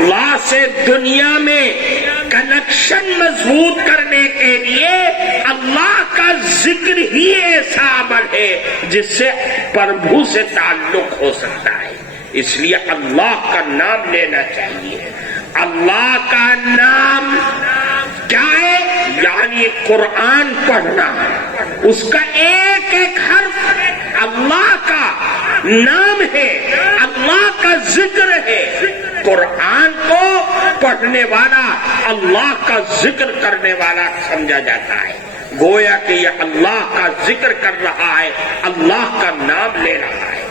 اللہ سے دنیا میں کنیکشن مضبوط کرنے کے لیے اللہ کا ذکر ہی ایسا عمل ہے جس سے پربھو سے تعلق ہو سکتا ہے. اس لیے اللہ کا نام لینا چاہیے. اللہ کا نام کیا ہے؟ یعنی قرآن پڑھنا. اس کا ایک ایک حرف اللہ کا نام ہے، اللہ کا ذکر ہے. قرآن کو پڑھنے والا اللہ کا ذکر کرنے والا سمجھا جاتا ہے. گویا کہ یہ اللہ کا ذکر کر رہا ہے، اللہ کا نام لے رہا ہے.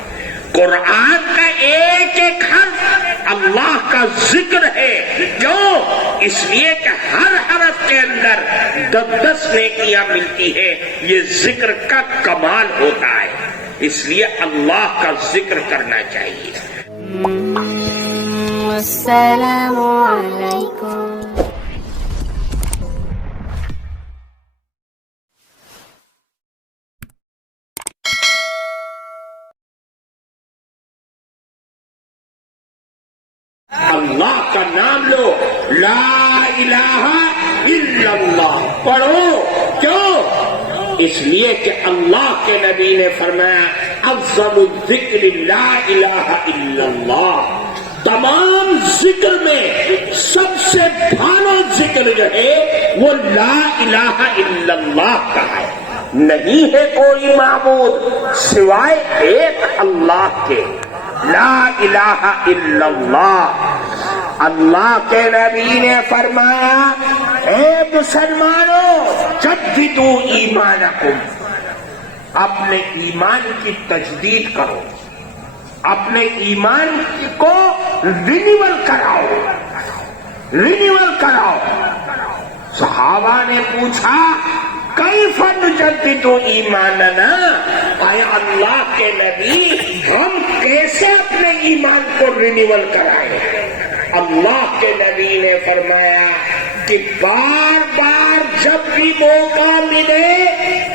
قرآن کا ایک ایک حرف اللہ کا ذکر ہے. کیوں؟ اس لیے کہ ہر حرف کے اندر 10 نیکیاں ملتی ہے. یہ ذکر کا کمال ہوتا ہے. اس لیے اللہ کا ذکر کرنا چاہیے. السلام علیکم. اللہ کا نام لو، لا الہ الا اللہ پڑھو. کیوں؟ اس لیے کہ اللہ کے نبی نے فرمایا افضل الذکر لا الہ الا اللہ. تمام ذکر میں سب سے بھالا ذکر جو ہے وہ لا الہ الا اللہ کا ہے. نہیں ہے کوئی معبود سوائے ایک اللہ کے. لا الہ الا اللہ. اللہ کے نبی نے فرمایا اے مسلمانوں جددوا ایمانکم، اپنے ایمان کی تجدید کرو، اپنے ایمان کو رینیول کراؤ، رینیول کراؤ. صحابہ نے پوچھا کیف نجدد ایماننا، اے اللہ کے نبی ہم کیسے اپنے ایمان کو رینیول کرائیں؟ اللہ کے نبی نے فرمایا کہ بار بار جب بھی موقع ملے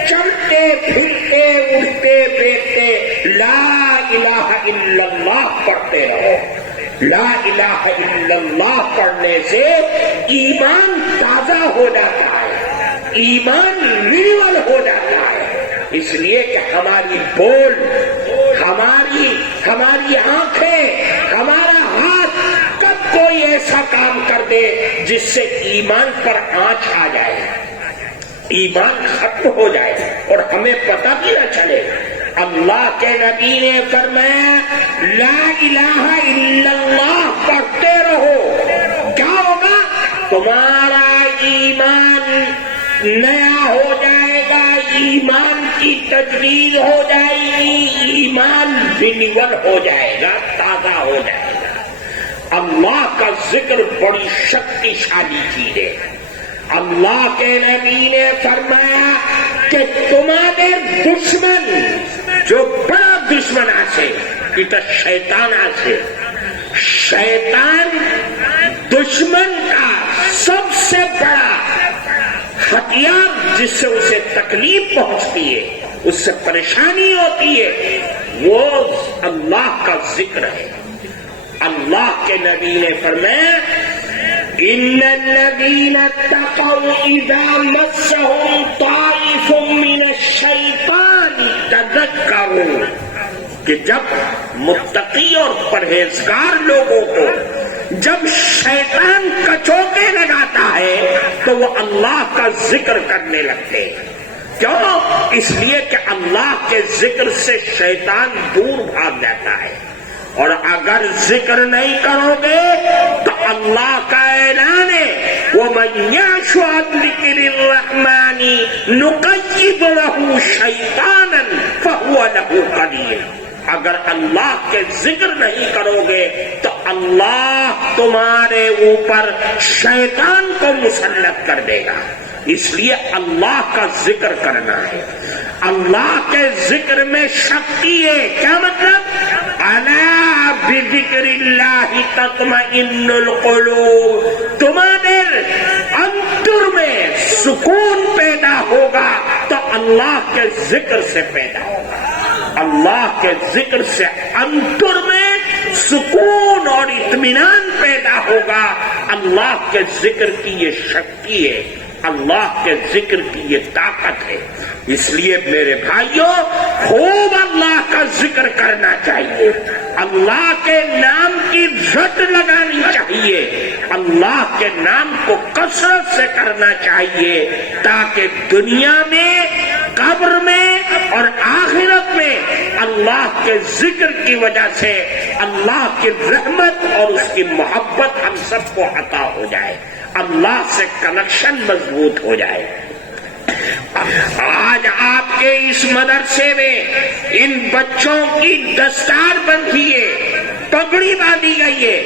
چلتے پھرتے اٹھتے بیٹھتے لا الہ الا اللہ پڑھتے رہو. لا الہ الا اللہ پڑھنے سے ایمان تازہ ہو جاتا ہے، ایمان رینیول ہو جاتا ہے. اس لیے کہ ہماری بول، ہماری آنکھیں، ہمارا ہاتھ کب کوئی ایسا کام کر دے جس سے ایمان پر آنچ آ جائے، ایمان ختم ہو جائے اور ہمیں پتہ بھی نہ چلے. اللہ کے نبی نے فرمایا لا الہ الا اللہ پڑھتے رہو. کیا ہوگا؟ تمہارا ایمان نیا ہو جائے گا، ایمان کی تجدید ہو جائے گی، ایمان رینیول ہو جائے گا، تازہ ہو جائے گا. اللہ کا ذکر بڑی شکتیشالی چیز ہے. اللہ کے نبی نے فرمایا کہ تمہارے دشمن جو بڑا دشمن آسے یہ شیطان آسے. شیطان دشمن کا سب سے بڑا ہتھیار جس سے اسے تکلیف پہنچتی ہے، اس سے پریشانی ہوتی ہے، وہ اللہ کا ذکر ہے. اللہ کے نبی نے فرمایا ان الذین اتقوا اذا مسهم طائف من الشیطان تذکروا، کہ جب متقی اور پرہیزگار لوگوں کو جب شیطان کچوکے لگاتا ہے تو وہ اللہ کا ذکر کرنے لگتے ہیں. کیوں؟ اس لیے کہ اللہ کے ذکر سے شیطان دور بھاگ جاتا ہے. اور اگر ذکر نہیں کرو گے تو اللہ کا اعلان ہے وَمَن يَعْشُ عَنْ ذِكْرِ الرَّحْمَنِ نُقَيِّضْ لَهُ شَيْطَانًا فَهُوَ لَهُ قَرِينٌ. اگر اللہ کے ذکر نہیں کرو گے تو اللہ تمہارے اوپر شیطان کو مسلط کر دے گا. اس لیے اللہ کا ذکر کرنا ہے. اللہ کے ذکر میں شکتی ہے. کیا مطلب؟ الا بذکر اللہ تطمئن القلوب. تمہارے اندر میں سکون پیدا ہوگا تو اللہ کے ذکر سے پیدا ہوگا. اللہ کے ذکر سے اندر میں سکون اور اطمینان پیدا ہوگا. اللہ کے ذکر کی یہ شکتی ہے، اللہ کے ذکر کی یہ طاقت ہے. اس لیے میرے بھائیوں خوب اللہ کا ذکر کرنا چاہیے، اللہ کے نام کی رٹ لگانی چاہیے، اللہ کے نام کو کثرت سے کرنا چاہیے تاکہ دنیا میں، قبر میں اور آخرت میں اللہ کے ذکر کی وجہ سے اللہ کی رحمت اور اس کی محبت ہم سب کو عطا ہو جائے، اللہ سے کنیکشن مضبوط ہو جائے. آج آپ کے اس مدرسے میں ان بچوں کی دستار بندھی ہے، پگڑی باندھی گئی ہے.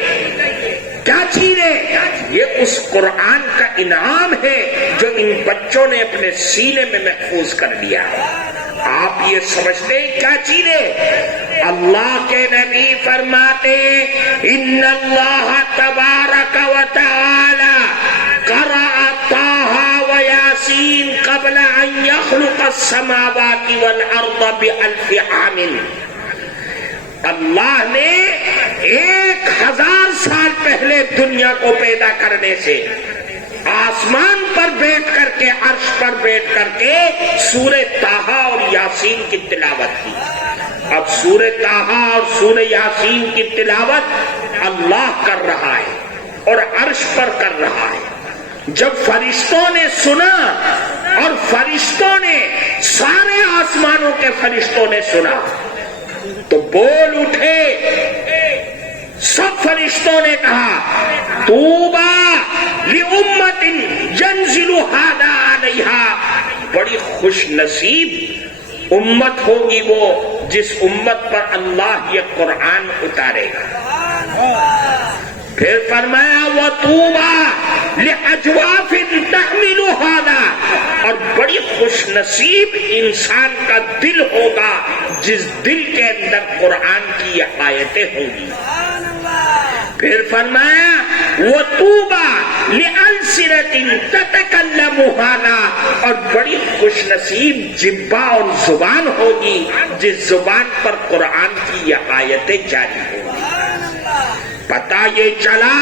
کیا چیز ہے؟ یہ اس قرآن کا انعام ہے جو ان بچوں نے اپنے سینے میں محفوظ کر لیا. آپ یہ سمجھتے ہیں کیا چیز ہے؟ اللہ کے نبی فرماتے ان اللہ تبارک و تعالی قرأ طٰہٰ و یاسین قبل ان یخلق السماوات والارض بألف عام. اللہ نے 1000 سال پہلے دنیا کو پیدا کرنے سے آسمان پر بیٹھ کر کے، عرش پر بیٹھ کر کے سورہ طٰہٰ اور یاسین کی تلاوت کی. اب سورہ طٰہٰ اور سورہ یاسین کی تلاوت اللہ کر رہا ہے اور عرش پر کر رہا ہے. جب فرشتوں نے سنا اور فرشتوں نے، سارے آسمانوں کے فرشتوں نے سنا تو بول اٹھے. سب فرشتوں نے کہا طوبیٰ لأمت ينزل هذا علیہا، بڑی خوش نصیب امت ہوگی وہ جس امت پر اللہ یہ قرآن اتارے گا. پھر فرمایا وطوبیٰ لأجواف تحمل هذا، اور بڑی خوش نصیب انسان کا دل ہوگا جس دل کے اندر قرآن کی یہ آیتیں ہوں گی. پھر فرمایا وطوبیٰ لألسنة تتکلم هذا، اور بڑی خوش نصیب جبہ اور زبان ہوگی جس زبان پر قرآن کی یہ آیتیں جاری ہوں گی. پتہ یہ چلا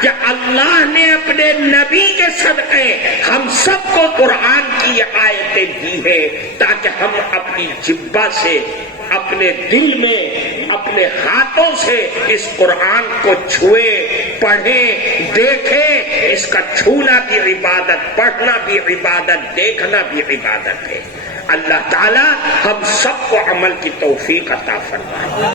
کہ اللہ نے اپنے نبی کے صدقے ہم سب کو قرآن کی آیتیں دی ہے تاکہ ہم اپنی جبہ سے، اپنے دل میں، اپنے ہاتھوں سے اس قرآن کو چھوئے، پڑھیں، دیکھیں. اس کا چھونا بھی عبادت، پڑھنا بھی عبادت، دیکھنا بھی عبادت ہے. اللہ تعالی ہم سب کو عمل کی توفیق عطا فرمائے.